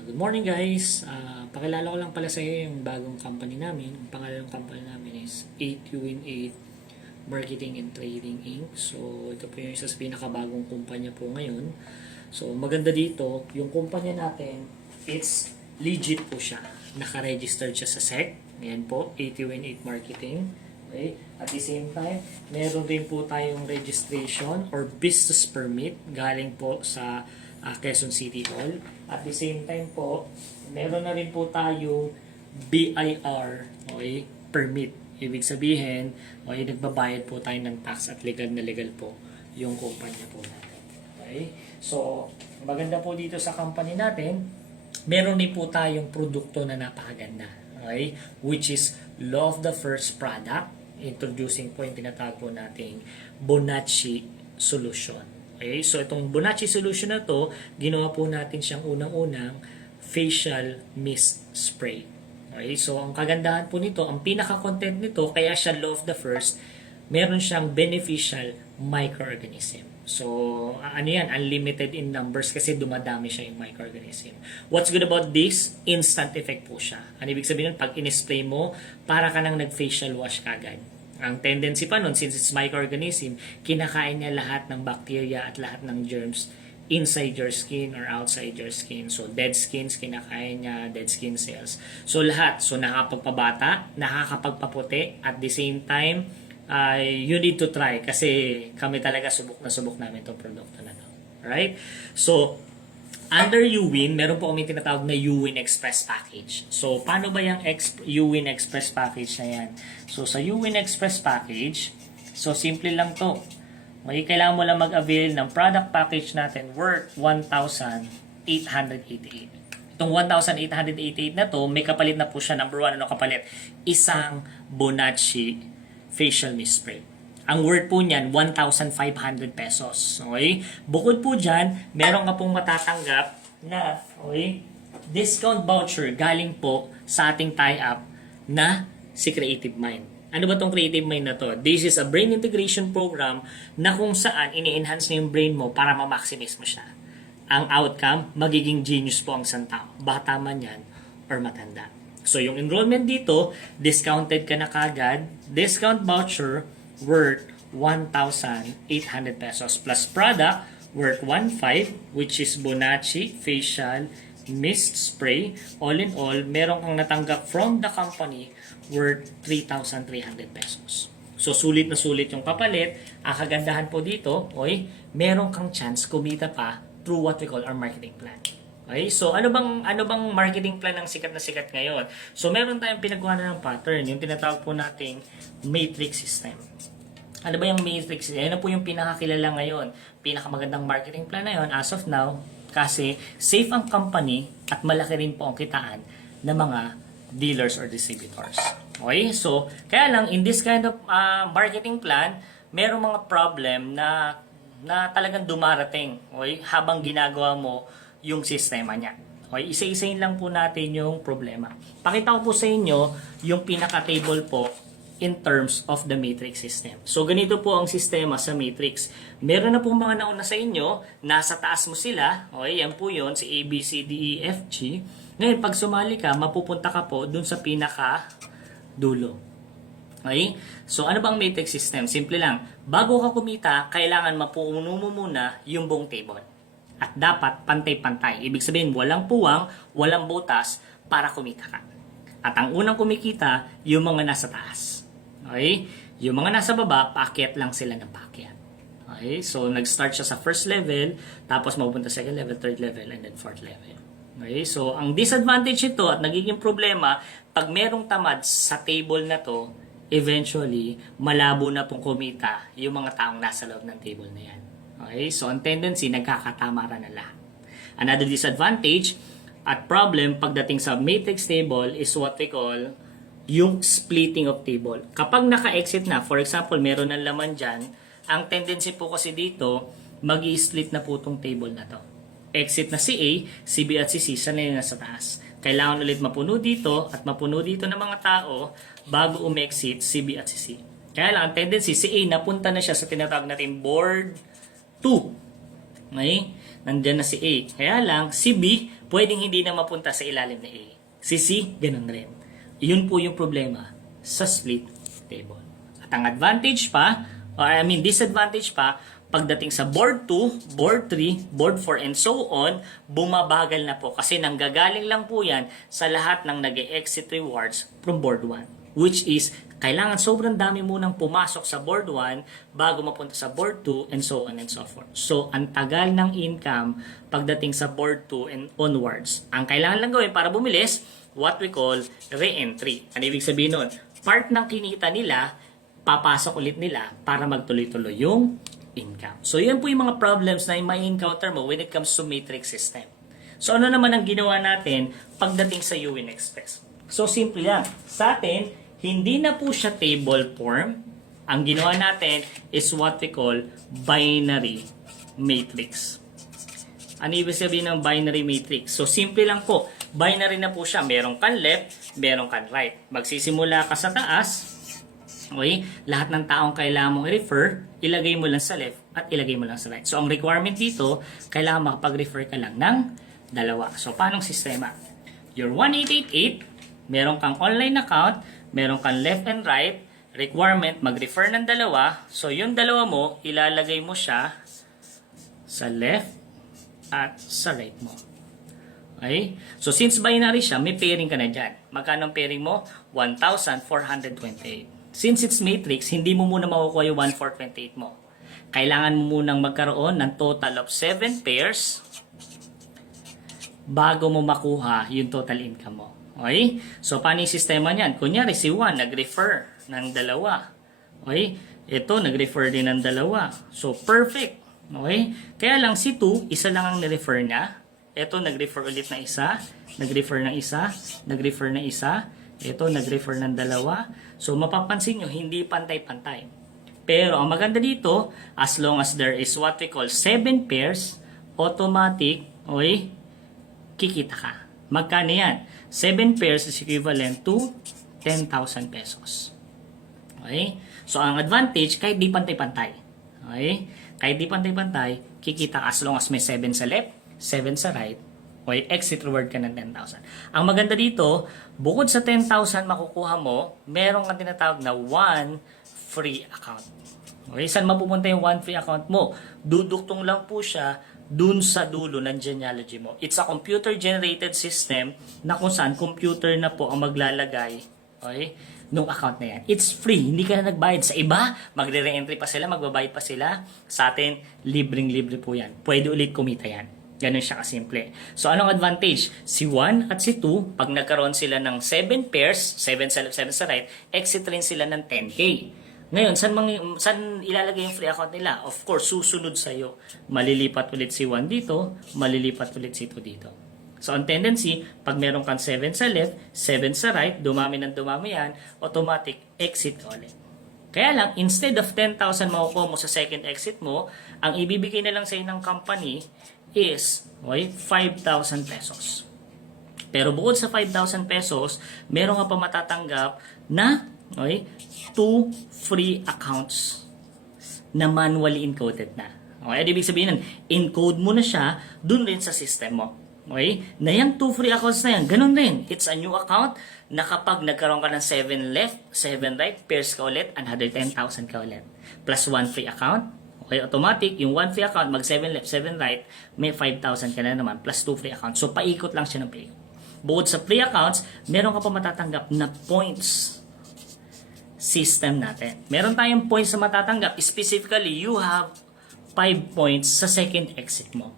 Good morning guys. Pakilala ko lang pala sa iyo yung bagong company namin. Ang pangalan ng company namin is 8U-in-8 Marketing and Trading Inc. So ito po yung isa sa pinakabagong kumpanya po ngayon. So maganda dito, yung kumpanya natin, it's legit po siya. Naka-registered siya sa SEC. Ayan po, 8U-in-8 Marketing. Okay? At the same time, meron din po tayong registration or business permit galing po sa Quezon City Hall. At the same time po, meron na rin po tayong BIR, okay, permit. Ibig sabihin, okay, nagbabayad po tayo ng tax at legal na legal po yung kumpanya po natin. Okay? So, maganda po dito sa company natin, meron din po tayong produkto na napakaganda. Okay? Which is Law of the First product. Introducing po yung tinatawag po nating Bonacci Solution. Okay, so itong Bonacci solution na to, ginawa po natin siyang unang-unang facial mist spray. Okay, so ang kagandahan po nito, ang pinaka-content nito, kaya siya Law of the First, meron siyang beneficial microorganism. So, ano yan, unlimited in numbers kasi dumadami siya yung microorganism. What's good about this? Instant effect po siya. Ano ibig sabihin nun? Pag in-spray mo, para ka nang nag-facial wash kagad. Ang tendency pa nun, since it's microorganism, kinakain niya lahat ng bacteria at lahat ng germs inside your skin or outside your skin. So, dead skins, kinakain niya, dead skin cells. So, lahat. So, nakakapagpabata, nakakapagpaputi, at the same time, you need to try kasi kami talaga subok namin itong produkto na to. Alright? So, under U-Win, meron po kami tinatawag na U-Win Express Package. So, paano ba yung U-Win Express Package na yan? So, sa U-Win Express Package, so, simple lang to. Okay, kailangan mo lang mag-avail ng product package natin worth 1,888. Itong 1,888 na to, may kapalit na po siya. Number 1, ano kapalit? Isang Bonacci facial mist spray. Ang worth po niyan, 1,500 pesos. Okay? Bukod po dyan, meron ka pong matatanggap na discount voucher galing po sa ating tie-up na si Creative Mind. Ano ba tong Creative Mind na to? This is a brain integration program na kung saan ini-enhance na yung brain mo para ma-maximize mo siya. Ang outcome, magiging genius po ang isang tao. Bata man yan or matanda. So, yung enrollment dito, discounted ka na kagad. Discount voucher worth 1,800 pesos plus product worth 1,500 which is Bonacci facial mist spray. All in all, meron kang natanggap from the company worth 3,300 pesos. So, sulit na sulit yung kapalit. Ang kagandahan po dito, meron kang chance kumita pa through what we call our marketing plan. Okay? So, ano bang marketing plan ng sikat na sikat ngayon? So, meron tayong pinagawa ng pattern, yung tinatawag po nating matrix system. Ano ba yung matrix system? Yan na po yung pinakakilala ngayon. Pinakamagandang marketing plan na yun as of now kasi safe ang company at malaki rin po ang kitaan ng mga dealers or distributors. Okay? So, kaya lang, in this kind of marketing plan, merong mga problem na talagang dumarating habang ginagawa mo yung sistema niya. Okay, isa-isahin lang po natin yung problema. Pakita ko po sa inyo yung pinaka-table po in terms of the matrix system. So, ganito po ang sistema sa matrix. Meron na po mga nauna sa inyo, nasa taas mo sila. Okay, yan po yun, si A, B, C, D, E, F, G. Ngayon, pag sumali ka, mapupunta ka po dun sa pinaka-dulo. Okay? So, ano bang matrix system? Simple lang. Bago ka kumita, kailangan mapuno mo muna yung buong table. At dapat pantay-pantay. Ibig sabihin, walang puwang, walang butas para kumita ka. At ang unang kumikita, yung mga nasa taas. Okay? Yung mga nasa baba, paakyat lang sila ng paakyat. Okay? So, nag-start siya sa first level, tapos mapupunta second level, third level, and then fourth level. Okay? So, ang disadvantage ito at nagiging problema, pag merong tamad sa table na to, eventually, malabo na pong kumita yung mga taong nasa loob ng table na yan. Okay? So, ang tendency, nagkakatamaran na lahat. Another disadvantage at problem pagdating sa matrix table is what we call yung splitting of table. Kapag naka-exit na, for example, meron ng laman dyan, ang tendency po kasi dito, mag-i-split na po itong table na to. Exit na si A, si B at si C, sana yung nasa taas. Kailangan ulit mapuno dito at mapuno dito ng mga tao bago umexit si B at si C. Kaya lang, ang tendency, si A napunta na siya sa tinatawag natin board 2. Okay? nandyan na si A. Kaya lang, si B, pwedeng hindi na mapunta sa ilalim na A. Si C, ganun rin. Yun po yung problema sa split table. At ang advantage pa, disadvantage pa, pagdating sa board 2, board 3, board 4, and so on, bumabagal na po kasi nanggagaling lang po yan sa lahat ng nag-exit rewards from board 1. Which is, kailangan sobrang dami munang pumasok sa board 1 bago mapunta sa board 2 and so on and so forth. So, ang tagal ng income pagdating sa board 2 and onwards. Ang kailangan lang gawin para bumilis, what we call re-entry. Ano ibig sabihin nun? Part ng kinita nila, papasok ulit nila para magtuloy-tuloy yung income. So, yan po yung mga problems na may encounter mo when it comes to matrix system. So, ano naman ang ginawa natin pagdating sa Uwin Express? So, simple lang. Sa atin, hindi na po siya table form. Ang ginawa natin is what we call binary matrix. Ano ibig sabihin ng binary matrix? So, simple lang po. Binary na po siya. Meron kang left, meron kang right. Magsisimula ka sa taas. Okay? Lahat ng taong kailangan mong i-refer, ilagay mo lang sa left at ilagay mo lang sa right. So, ang requirement dito, kailangan makapag-refer ka lang ng dalawa. So, paanong sistema? Your 1888, meron kang online account, meron kang left and right, requirement, mag-refer ng dalawa. So, yung dalawa mo, ilalagay mo siya sa left at sa right mo. Okay? So, since binary siya, may pairing ka na dyan. Magkano ang pairing mo? 1,428. Since it's matrix, hindi mo muna makukuha yung 1,428 mo. Kailangan mo munang magkaroon ng total of 7 pairs bago mo makuha yung total income mo. Okay? So, paano yung sistema niyan? Kunyari, si 1 nag-refer ng dalawa. Okay? Ito, nag-refer din ng dalawa. So, perfect. Okay? Kaya lang, si 2, isa lang ang nirefer niya. Ito, nag-refer ulit na isa. Nag-refer ng isa. Nag-refer ng isa. Ito, nag-refer ng dalawa. So, mapapansin nyo, hindi pantay-pantay. Pero, ang maganda dito, as long as there is what we call 7 pairs, automatic, okay, kikita ka. Magkano yan? 7 pairs is equivalent to 10,000 pesos. Okay? So, ang advantage, kahit di pantay-pantay. Okay? Kahit di pantay-pantay, kikita as long as may 7 sa left, 7 sa right, okay, exit reward ka ng 10,000. Ang maganda dito, bukod sa 10,000 makukuha mo, meron kang tinatawag na 1 free account. Okay? Saan mapupunta yung 1 free account mo? Duduktong lang po siya dun sa dulo ng genealogy mo. It's a computer-generated system na kung saan computer na po ang maglalagay, okay, nung account na yan. It's free. Hindi ka na nagbayad. Sa iba, magre-re-entry pa sila, magbabayad pa sila. Sa atin, libreng-libre po yan. Pwede ulit kumita yan. Ganun siya kasimple. So, anong advantage? Si 1 at si 2, pag nagkaroon sila ng 7 pairs, 7 sa left, 7 sa right, exit rin sila ng 10K. Ngayon, saan ilalagay yung free account nila? Of course, susunod sa'yo. Malilipat ulit si 1 dito, malilipat ulit si 2 dito. So, ang tendency, pag meron kang 7 sa left, 7 sa right, dumami ng dumami yan, automatic exit ka ulit. Kaya lang, instead of 10,000 makukuha mo sa second exit mo, ang ibibigay na lang sa'yo ng company is, okay, 5,000 pesos. Pero bukod sa 5,000 pesos, meron ka pa matatanggap na, okay, 2 free accounts na manually encoded na. Okay, ibig sabihin nun, encode mo na siya dun rin sa system mo. Okay? Na yung 2 free accounts na yan, ganun rin. It's a new account na kapag nagkaroon ka ng 7 left, 7 right, pairs ka ulit, another 10,000 ka ulit. Plus 1 free account. Okay, automatic, yung 1 free account, mag 7 left, 7 right, may 5,000 ka na naman, plus 2 free accounts. So, paikot lang siya ng paikot. Bukod sa free accounts, meron ka pa matatanggap na points system natin. Meron tayong points na matatanggap. Specifically, you have 5 points sa second exit mo.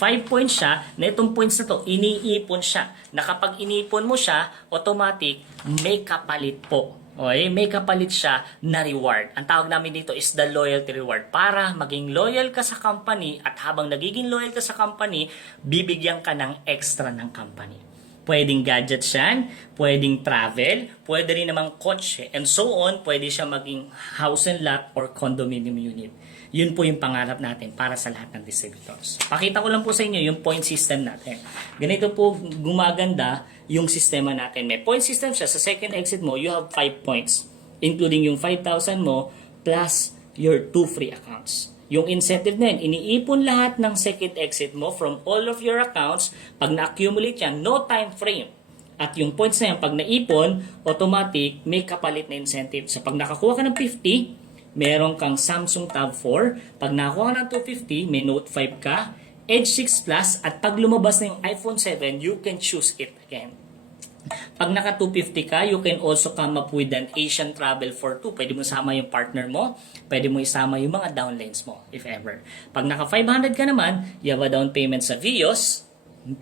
5 points siya, na itong points na to, iniipon siya. Na kapag iniipon mo siya, automatic, may kapalit po. Okay? May kapalit siya na reward. Ang tawag namin dito is the loyalty reward. Para maging loyal ka sa company at habang nagiging loyal ka sa company, bibigyan ka ng extra ng company. Pwedeng gadgets yan, pwedeng travel, pwede rin namang kotse, and so on, pwede siya maging house and lot or condominium unit. Yun po yung pangarap natin para sa lahat ng distributors. Pakita ko lang po sa inyo yung point system natin. Ganito po gumaganda yung sistema natin. May point system siya. Sa second exit mo, you have 5 points, including yung 5,000 mo plus your 2 free accounts. yung incentive na yun, iniipon lahat ng second exit mo from all of your accounts. Pag na-accumulate yan, no time frame. At yung points na yan, pag naipon, automatic, may kapalit na incentive. So pag nakakuha ka ng 50, meron kang Samsung Tab 4. Pag nakakuha ka ng 250, may Note 5 ka, Edge 6 Plus, at pag lumabas na yung iPhone 7, you can choose it again. Pag naka 250 ka, you can also come up with an Asian Travel for 2. Pwede mo isama yung partner mo, pwede mo isama yung mga downlines mo, if ever. Pag naka 500 ka naman, you have a down payment sa Vios,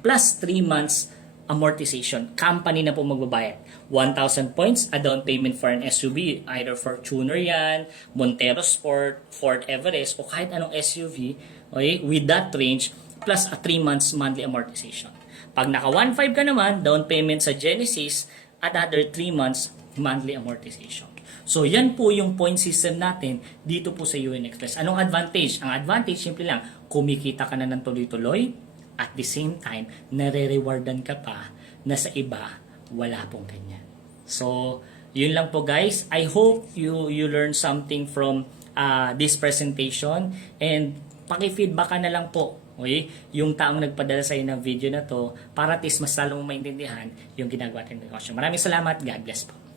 plus 3 months amortization. Company na po magbabayad. 1,000 points, a down payment for an SUV, either Fortuner yan, Montero Sport, Ford Everest, o kahit anong SUV, okay, with that range, plus a 3 months monthly amortization. Pag naka 1.5 ka naman, down payment sa Genesis, another 3 months monthly amortization. So, yan po yung point system natin dito po sa UN Express. Anong advantage? Ang advantage, simple lang, kumikita ka na ng tuloy-tuloy, at the same time, nare-rewardan ka pa na sa iba, wala pong ganyan. So, yun lang po guys. I hope you learn something from this presentation, and paki-feedback ka na lang po, okay, yung taong nagpadala sa iyo ng video na to para at least mas lalong maintindihan yung ginagawa natin ng negosyo. Maraming salamat. God bless po.